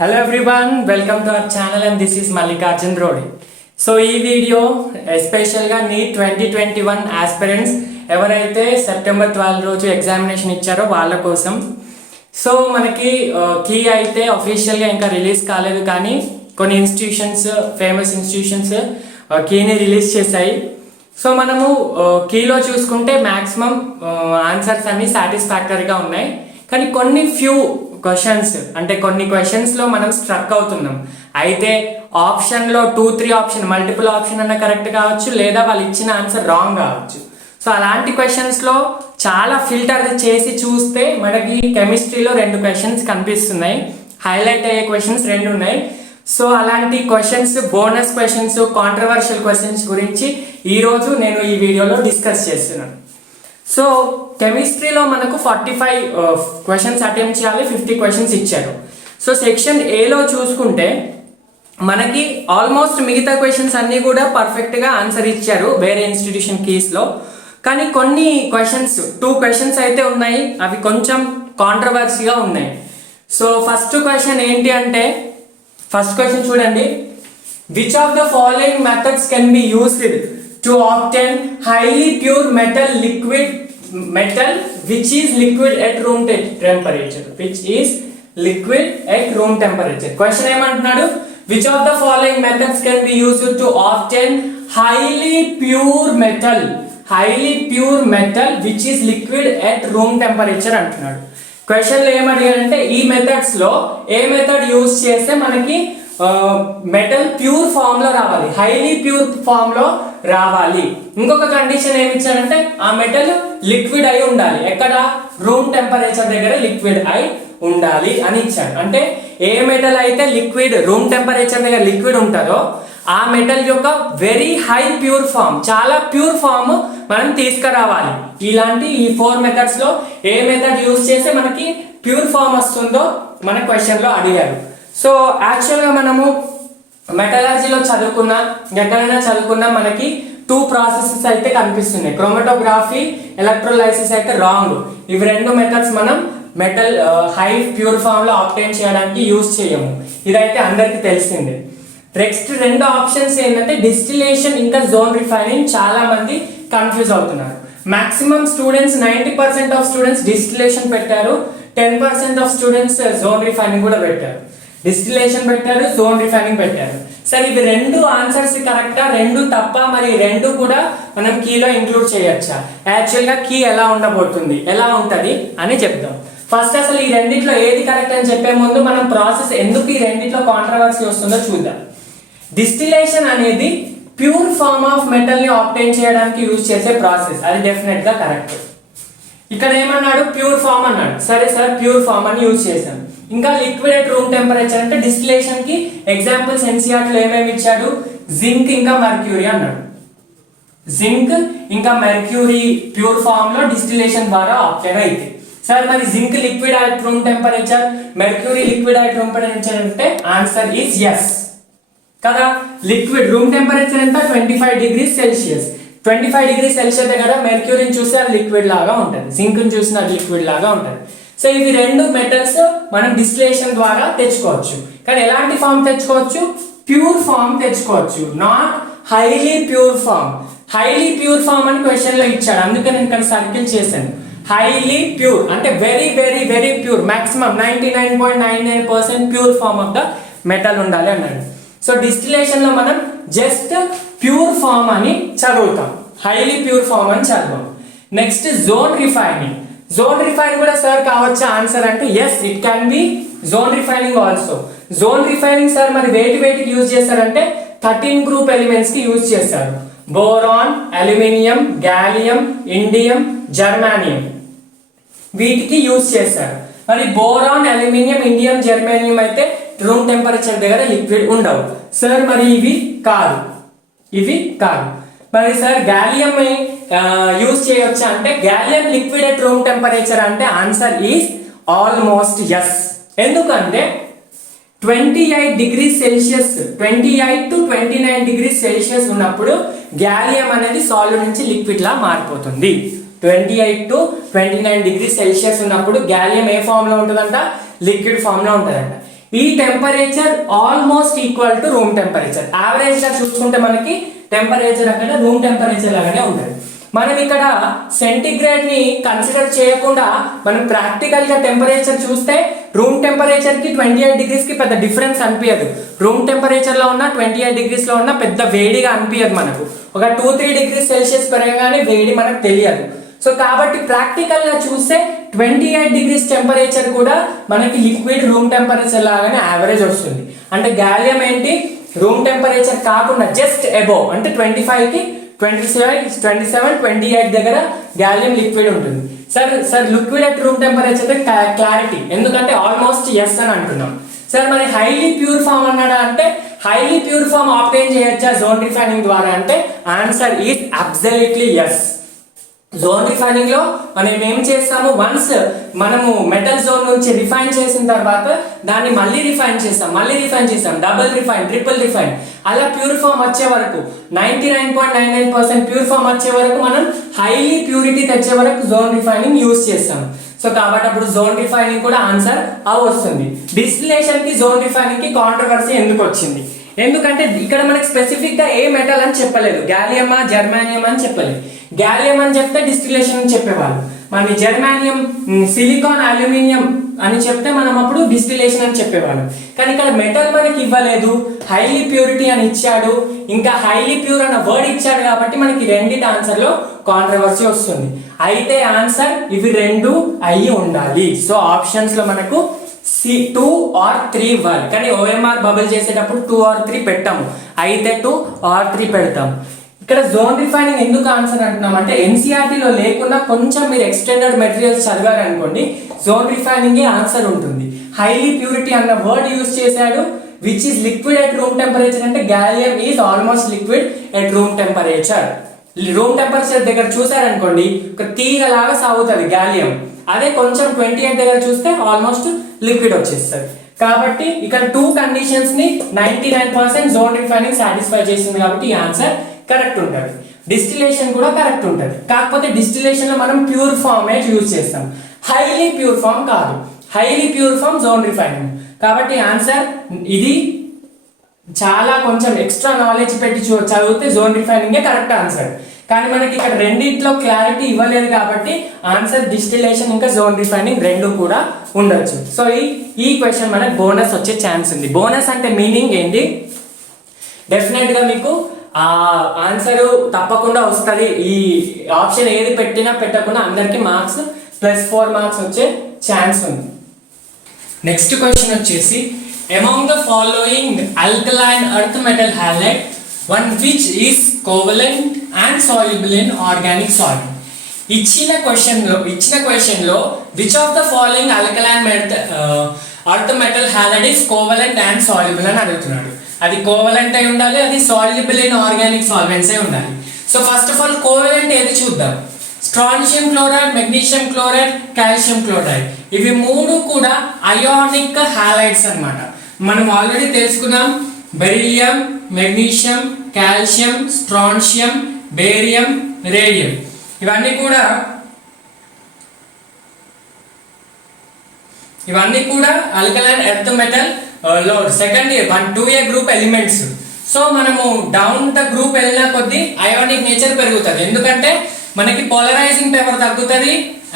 Hello everyone, welcome to our channel and this is Mallikarjun Rodi. So ఈ video ఎస్పెషల్గా neat 2021 aspirants ఎవరైతే September 12 రోజు examination ఇచ్చారో వాళ్ళ కోసం. సో మనకి కీ అయితే అఫీషియల్గా ఇంకా రిలీజ్ కాలేదు, కానీ కొన్ని ఇన్స్టిట్యూషన్స్, ఫేమస్ ఇన్స్టిట్యూషన్స్ కీని రిలీజ్ చేశాయి. సో మనము కీలో చూసుకుంటే మ్యాక్సిమం ఆన్సర్స్ అన్ని సాటిస్ఫాక్టరీగా ఉన్నాయి, కానీ కొన్ని ఫ్యూ క్వశ్చన్స్ అంటే కొన్ని క్వశ్చన్స్లో మనం స్ట్రక్ అవుతున్నాం. అయితే ఆప్షన్లో 2-3 ఆప్షన్, మల్టిపుల్ ఆప్షన్ అన్న కరెక్ట్ కావచ్చు, లేదా వాళ్ళు ఇచ్చిన ఆన్సర్ రాంగ్ కావచ్చు. సో అలాంటి క్వశ్చన్స్లో చాలా ఫిల్టర్ చేసి చూస్తే మనకి కెమిస్ట్రీలో 2 క్వశ్చన్స్ కనిపిస్తున్నాయి, హైలైట్ అయ్యే క్వశ్చన్స్ 2 ఉన్నాయి. సో అలాంటి questions, bonus questions, controversial questions గురించి ఈరోజు నేను ఈ వీడియోలో డిస్కస్ చేస్తున్నాను. సో కెమిస్ట్రీలో మనకు 45 క్వశ్చన్స్ అటెంప్ట్ చేయాలి, 50 క్వశ్చన్స్ ఇచ్చారు. సో సెక్షన్ ఏలో చూసుకుంటే మనకి ఆల్మోస్ట్ మిగతా క్వశ్చన్స్ అన్నీ కూడా పర్ఫెక్ట్గా ఆన్సర్ ఇచ్చారు వేరే ఇన్స్టిట్యూషన్ కీస్లో, కానీ కొన్ని క్వశ్చన్స్ 2 క్వశ్చన్స్ అయితే ఉన్నాయి, అవి కొంచెం కాంట్రవర్సీగా ఉన్నాయి. సో ఫస్ట్ క్వశ్చన్ ఏంటి అంటే, ఫస్ట్ క్వశ్చన్ చూడండి, which of the following methods can be used to obtain highly pure metal which is liquid at room temperature, question ఏమంటున్నాడు, which of the following methods can be used to obtain highly pure metal which is liquid at room temperature అంటున్నాడు. Question లో ఏమడిగారంటే ఈ methods లో ఏ method use చేస్తే మనకి metal pure form లో రావాలి, highly pure form లో రావాలి. ఇంకొక కండిషన్ ఏమి ఇచ్చారంటే ఆ మెటల్ లిక్విడ్ అయి ఉండాలి, ఎక్కడ, రూమ్ టెంపరేచర్ దగ్గర లిక్విడ్ అయి ఉండాలి అని ఇచ్చాడు. అంటే ఏ మెటల్ అయితే లిక్విడ్, రూమ్ టెంపరేచర్ దగ్గర లిక్విడ్ ఉంటుందో ఆ మెటల్ యొక్క వెరీ హై ప్యూర్ ఫామ్, చాలా ప్యూర్ ఫామ్ మనం తీసుకురావాలి. ఇలాంటి ఈ 4 మెథడ్స్ లో ఏ మెథడ్ యూజ్ చేస్తే మనకి ప్యూర్ ఫామ్ వస్తుందో మన క్వశ్చన్ లో అడిగారు. సో యాక్చువల్గా మనము మెటలర్జీలో చదువుకున్నా, ఎక్కడైనా చదువుకున్నా మనకి 2 ప్రాసెసెస్ అయితే కనిపిస్తున్నాయి, క్రోమటోగ్రఫీ, ఎలక్ట్రోలైసిస్ అయితే రాంగ్. ఇవి 2 మెథడ్స్ మనం మెటల్ హై ప్యూర్ ఫామ్ లో ఆబ్టైన్ చేయడానికి యూజ్ చేయము, ఇదైతే అందరికి తెలిసిందే. నెక్స్ట్ 2 ఆప్షన్స్ ఏంటంటే డిస్టిలేషన్ ఇంకా జోన్ రిఫైనింగ్. చాలా మంది కన్ఫ్యూజ్ అవుతున్నారు. Maximum students 90% of students distillation పెట్టారు, 10% ఆఫ్ స్టూడెంట్స్ జోన్ రిఫైనింగ్ కూడా పెట్టారు. డిస్టిలేషన్ పెట్టారు, జోన్ రిఫైనింగ్ పెట్టారు. సరే ఇవి 2 ఆన్సర్స్ కరెక్టా, 2 తప్ప, మరి 2 కూడా మనం కీలో ఇంక్లూడ్ చేయొచ్చా? యాక్చువల్గా కీ ఎలా ఉండబోతుంది, ఎలా ఉంటుంది అని చెప్దాం. ఫస్ట్ అసలు ఈ రెండిట్లో ఏది కరెక్ట్ అని చెప్పే ముందు మనం ప్రాసెస్ ఎందుకు ఈ రెండిట్లో కాంట్రవర్సీ వస్తుందో చూద్దాం. డిస్టిలేషన్ అనేది ప్యూర్ ఫామ్ ఆఫ్ మెటల్ ని ఆబ్టైన్ చేయడానికి యూజ్ చేసే ప్రాసెస్, అది డెఫినెట్ గా కరెక్ట్. ఇక్కడ ఏమన్నాడు, ప్యూర్ ఫామ్ అన్నాడు. సరే సార్, ప్యూర్ ఫామ్ అని యూజ్ చేశాను. ఇంకా లిక్విడ్ అట్ రూమ్ టెంపరేచర్ అంటే డిస్టిలేషన్ కి ఎగ్జాంపుల్స్ ఎన్సీఆర్టీ లో ఏమేమి ఇచ్చాడు, జింక్ ఇంకా మెర్క్యూరీ అన్నాడు. జింక్ ఇంకా మెర్క్యూరీ ప్యూర్ ఫామ్ లో డిస్టిలేషన్ ద్వారా ఆబ్టైన్ అయితే. సార్ మరి zinc liquid at room temperature, mercury liquid at room temperature అంటే ఆన్సర్ ఈజ్ ఎస్ కదా. లిక్విడ్ రూమ్ టెంపరేచర్ ఎంత, 25 degrees Celsius. 25 degrees Celsius దగ్గర మెర్క్యూరీని చూస్తే అది లిక్విడ్ లాగా ఉంటుంది, జింక్ని చూసిన అది లిక్విడ్ లాగా ఉంటుంది. సో ఇవి 2 మెటల్స్ మనం డిస్టిలేషన్ ద్వారా తెచ్చుకోవచ్చు, కానీ ఎలాంటి ఫామ్ తెచ్చుకోవచ్చు, ప్యూర్ ఫామ్ తెచ్చుకోవచ్చు, not highly pure form. Highly pure form అని క్వశ్చన్ లో ఇచ్చాడు, అందుకే నేను ఇక్కడ సర్కిల్ చేశాను. హైలీ ప్యూర్ అంటే very very very pure, maximum 99.99% pure form of the metal ఉండాలి అన్నాడు. సో డిస్టిలేషన్ లో మనం జస్ట్ ప్యూర్ ఫామ్ అని చదువుతాం, హైలీ ప్యూర్ ఫామ్ అని చదవం. Next zone refining. Zone refining కూడా సార్ కావచ్చా ఆన్సర్ అంటే yes, it can be zone refining also. Zone refining sir మరి వేటికి యూజ్ చేశారంటే 13 గ్రూప్ ఎలిమెంట్స్ కి యూజ్ చేశారు. Boron, aluminium, gallium, indium, germanium, వీటికి యూజ్ చేశారు. మరి బోరాన్, అల్యూమినియం, ఇండియం, జర్మానియం అయితే రూమ్ టెంపరేచర్ దగ్గర లిక్విడ్ ఉండవు. సార్ మరి ఇవి కాదు. మరి సార్ గాలియం యూజ్ చేయొచ్చా అంటే gallium liquid at room temperature అంటే ఆన్సర్ ఈజ్ ఆల్మోస్ట్ ఎస్. ఎందుకంటే 28 degrees Celsius, 28 to 29 degrees Celsius ఉన్నప్పుడు గ్యాలియం అనేది సాలిడ్ నుంచి లిక్విడ్ లా మారిపోతుంది. 28 to 29 degrees Celsius ఉన్నప్పుడు గ్యాలియం ఏ ఫామ్ లో ఉంటుందంట, లిక్విడ్ ఫామ్ లో ఉంటుందంట. ఈ temperature almost equal to room temperature. Average గా చూసుకుంటే మనకి టెంపరేచర్ అక్కడ రూమ్ టెంపరేచర్ లాగానే ఉంటుంది. మనం ఇక్కడ సెంటిగ్రేడ్ ని కన్సిడర్ చేయకుండా మనం ప్రాక్టికల్ గా టెంపరేచర్ చూస్తే రూమ్ టెంపరేచర్ కి 28 degrees కి పెద్ద డిఫరెన్స్ అనిపించదు. రూమ్ టెంపరేచర్ లో ఉన్న 28 degrees లో ఉన్న పెద్ద వేడిగా అనిపించదు. మనకు ఒక 2-3 degrees Celsius పెరగగానే వేడి మనకు తెలియదు. సో కాబట్టి ప్రాక్టికల్ గా చూస్తే 28 degrees టెంపరేచర్ కూడా మనకి లిక్విడ్ రూమ్ టెంపరేచర్ లాగానే యావరేజ్ వస్తుంది. అంటే గాలియం ఏంటి, రూమ్ టెంపరేచర్ కాకుండా జస్ట్ అబోవ్ అంటే 25 కి 27, 28 దగ్గర గాలియం లిక్విడ్ ఉంటుంది. Sir liquid at room temperature clarity, ఎందుకంటే ఆల్మోస్ట్ ఎస్ అని అంటున్నాం. సార్ మరి హైలీ ప్యూర్ ఫామ్ అన్నాడా అంటే హైలీ ప్యూర్ ఫామ్ ఆబ్టైన్ చేయొచ్చా జోన్ రిఫైనింగ్ ద్వారా అంటే answer is absolutely yes. Zone refining లో మనం ఏం చేస్తాము, వన్స్ మనము మెటల్ జోన్ నుంచి రిఫైన్ చేసిన తర్వాత దాన్ని మళ్ళీ రిఫైన్ చేస్తాం, డబుల్ రిఫైన్, ట్రిపుల్ రిఫైన్, అలా ప్యూర్ ఫామ్ వచ్చే వరకు 99.99% ప్యూర్ ఫామ్ వచ్చే వరకు మనం హైలీ ప్యూరిటీ తెచ్చే వరకు జోన్ రిఫైనింగ్ యూజ్ చేస్తాం. సో కాబట్టి అప్పుడు జోన్ రిఫైనింగ్ కూడా ఆన్సర్ వస్తుంది. డిస్టిలేషన్ కి జోన్ రిఫైనింగ్ కి కాంట్రవర్సీ ఎందుకు వచ్చింది, ఎందుకంటే ఇక్కడ మనకి స్పెసిఫిక్ గా ఏ మెటల్ అని చెప్పలేదు, గ్యాలియమా జర్మానియం అని చెప్పలేదు. గ్యాలియం అని చెప్తే డిస్టిలేషన్ అని చెప్పేవాళ్ళు, మరి జర్మానియం, సిలికాన్, అల్యూమినియం అని చెప్తే మనం అప్పుడు డిస్టిలేషన్ అని చెప్పేవాళ్ళం. కానీ ఇక్కడ మెటల్ మనకి ఇవ్వలేదు, హైలీ ప్యూరిటీ అని ఇచ్చాడు, ఇంకా హైలీ ప్యూర్ అన్న వర్డ్ ఇచ్చాడు కాబట్టి మనకి రెండింటి ఆన్సర్ లో కాంట్రవర్సీ వస్తుంది. అయితే ఆన్సర్ ఇవి రెండు అయ్యి ఉండాలి. సో ఆప్షన్స్ లో మనకు 2 or 3 వర్డ్, కానీ ఓఎంఆర్ బబుల్ చేసేటప్పుడు 2 or 3 పెట్టాము, అయితే 2 or 3 పెడతాము. ఇక్కడ జోన్ రిఫైనింగ్ ఎందుకు ఆన్సర్ అంటున్నాం అంటే ఎన్సీఆర్టీలో లేకుండా కొంచెం మీరు ఎక్స్టెండెడ్ మెటీరియల్స్ చదివారు అనుకోండి, జోన్ రిఫైనింగ్ ఆన్సర్ ఉంటుంది. హైలీ ప్యూరిటీ అన్న వర్డ్ యూజ్ చేశాడు, which is liquid at room temperature అంటే gallium is almost liquid at room temperature. Room temperature దగ్గర చూసారనుకోండి ఒక తీగ లాగా సాగుతుంది గాలియం, అదే కొంచెం 28 దగ్గర చూస్తే ఆల్మోస్ట్ లిక్విడ్ వచ్చేస్తుంది. కాబట్టి ఇక్కడ 2 కండిషన్స్ ని 99% జోన్ రిఫైనింగ్ సాటిస్ఫై చేసింది కాబట్టి ఈ ఆన్సర్ కరెక్ట్ ఉంటుంది. డిస్టిలేషన్ కూడా కరెక్ట్ ఉంటుంది, కాకపోతే డిస్టిలేషన్ లో మనం ప్యూర్ ఫామ్ యూజ్ చేస్తాం, హైలీ ప్యూర్ ఫామ్ కాదు. Highly pure form zone refining, కాబట్టి ఆన్సర్ ఇది చాలా కొంచెం ఎక్స్ట్రా నాలెడ్జ్ పెట్టి చదివితే జోన్ రిఫైనింగ్ కరెక్ట్ ఆన్సర్. కానీ మనకి ఇక్కడ రెండింటిలో క్లారిటీ ఇవ్వలేదు కాబట్టి ఆన్సర్ డిస్టిలేషన్ ఇంకా జోన్ రిఫైనింగ్ రెండు కూడా ఉండొచ్చు. సో ఈ క్వశ్చన్ మనకు బోనస్ వచ్చే ఛాన్స్ ఉంది. బోనస్ అంటే మీనింగ్ ఏంటి, డెఫినెట్ గా మీకు ఆ ఆన్సర్ తప్పకుండా వస్తుంది. ఈ ఆప్షన్ ఏది పెట్టినా పెట్టకుండా అందరికి మార్క్స్ +4 మార్క్స్ వచ్చే ఛాన్స్ ఉంది. నెక్స్ట్ క్వశ్చన్ వచ్చేసి among the following alkaline earth metal halide one which is covalent and soluble in organic solvent. ఇచ్చిన క్వశ్చన్ లో which of the following alkaline earth metal halide is covalent and soluble అని అడుగుతున్నాడు. అది covalent అయి ఉండాలి, అది soluble in organic solvents అయి ఉండాలి. So first of all covalent ఏది చూద్దాం. Strontium chloride, magnesium chloride, calcium chloride, ఇవి మూడు కూడా అయానిక్ హాలైడ్స్ అన్నమాట. మనం ఆల్రెడీ తెలుసుకున్నాం beryllium, magnesium, calcium, strontium, barium, radium, ఇవన్నీ కూడా ఆల్కలైన్ ఎర్త్ మెటల్ లో second year 2A group elements. So మనము డౌన్ ద గ్రూప్ వెళ్ళిన కొద్దీ అయానిక్ నేచర్ పెరుగుతుంది, ఎందుకంటే మనకి పోలరైజింగ్ పవర్ తగ్గుతుంది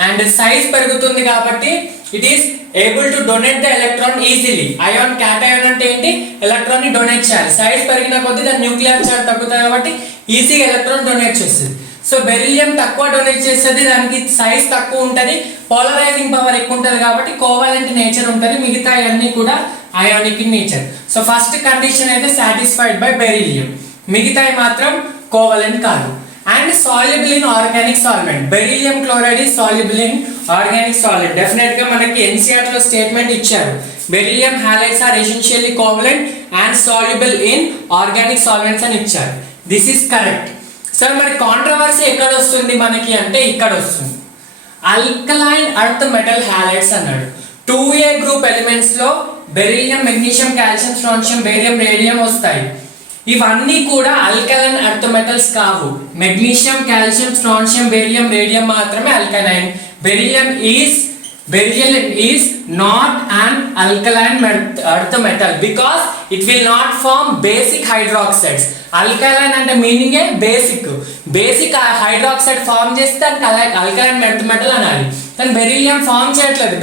అండ్ సైజ్ పెరుగుతుంది కాబట్టి it is able to donate the electron easily. Ion cation అంటే ఏంటి, ఎలక్ట్రాన్ ని డొనేట్ చేయాలి. సైజ్ పెరిగిన కొద్దీ దాని న్యూక్లియర్ చార్జ్ తగ్గుతుంది కాబట్టి ఈజీగా ఎలక్ట్రాన్ డొనేట్ చేస్తుంది. సో బెరిలియం తక్కువ డొనేట్ చేస్తుంది, దానికి సైజ్ తక్కువ ఉంటుంది, పోలరైజింగ్ పవర్ ఎక్కువ ఉంటుంది కాబట్టి కోవాలెంట్ నేచర్ ఉంటుంది. మిగతా అన్ని కూడా ionic nature. So first condition అయితే సాటిస్ఫైడ్ బై బెరిలియం, మిగతాయి మాత్రం కోవాలెంట్ కాదు. And soluble in organic solvent. Beryllium chloride is soluble in organic solvent. Definitely గా మనకి NCERT లో స్టేట్మెంట్ ఇచ్చారు, beryllium halides are essentially covalent and soluble in organic solvents అని ఇచ్చారు. This is correct. సార్ మరి కాంట్రవర్సీ ఎక్కడ వస్తుంది మనకి అంటే ఇక్కడ వస్తుంది. ఆల్కలైన్ ఎర్త్ మెటల్ హాలైడ్స్ అన్నాడు. 2A గ్రూప్ ఎలిమెంట్స్ లో beryllium, magnesium, calcium, strontium, barium, radium వస్తాయి. ఇవన్నీ కూడా ఆల్కలైన్ ఎర్త్ మెటల్స్ కావు. Magnesium, calcium, strontium, barium, radium మాత్రమే alkaline. Beryllium is Beryllium is not an alkaline earth metal because it will not form basic hydroxides. Alkaline అంటే meaning basic hydroxide form చేస్తే దానికి alkaline earth metal అనాలి. కానీ beryllium form చేయట్లేదు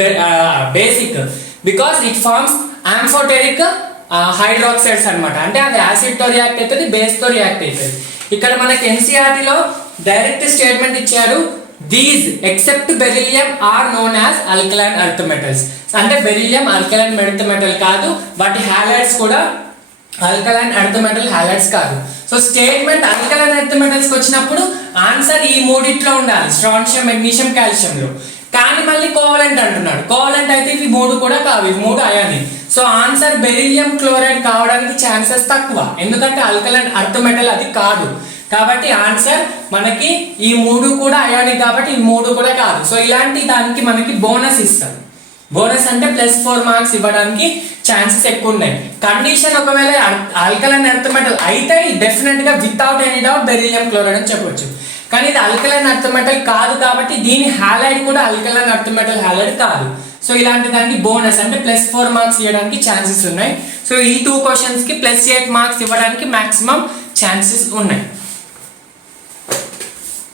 basic because it forms amphoteric hydroxides అన్నమాట. అంటే అది acid తో రియాక్ట్ అవుతుంది, బేస్ తో రియాక్ట్ అవుతుంది. ఇక్కడ మనకి ఎన్సీఆర్టీ లో డైరెక్ట్ స్టేట్మెంట్ ఇచ్చారు, these except beryllium are known as alkaline earth metals. అంటే బెరిలియం ఆల్కలైన్ ఎర్త్ మెటల్ కాదు, వాటి హ్యాలైడ్స్ కూడా ఆల్కలైన్ ఎర్త్ మెటల్ హ్యాలైడ్స్ కాదు. So statement alkaline earth metals వచ్చినప్పుడు ఆన్సర్ ఈ మూడిట్లో ఉండాలి, స్ట్రాన్షియం, మెగ్నీషియం, కాల్షియంలో. కానీ మళ్ళీ కోవలెంట్ అంటున్నాడు. కోవలెంట్ అయితే ఇవి మూడు కూడా కావు, ఇవి మూడు ionic. So answer beryllium chloride కావడానికి ఛాన్సెస్ తక్కువ, ఎందుకంటే ఆల్కలైన్ ఎర్త్ మెటల్ అది కాదు. కాబట్టి ఆన్సర్ మనకి ఈ మూడు కూడా అయానిక్ కాబట్టి ఈ మూడు కూడా కాదు. సో ఇలాంటి దానికి మనకి బోనస్ ఇస్తారు. బోనస్ అంటే +4 మార్క్స్ ఇవ్వడానికి ఛాన్సెస్ ఎక్కువ ఉన్నాయి. కండిషన్ ఒకవేళ ఆల్కలైన్ ఎర్త్ మెటల్ అయితే డెఫినెట్ గా without any doubt beryllium chloride అని చెప్పొచ్చు. కానీ ఇది ఆల్కలైన్ ఎర్త్ మెటల్ కాదు కాబట్టి దీని హ్యాలైడ్ కూడా ఆల్కలైన్ ఎర్త్ మెటల్ హ్యాలైడ్ కాదు. సో ఇలాంటి దానికి బోనస్ అంటే +4 మార్క్స్ ఇవ్వడానికి ఛాన్సెస్ ఉన్నాయి. సో ఈ 2 క్వశ్చన్స్ కి +8 మార్క్స్ ఇవ్వడానికి మాక్సిమం ఛాన్సెస్ ఉన్నాయి.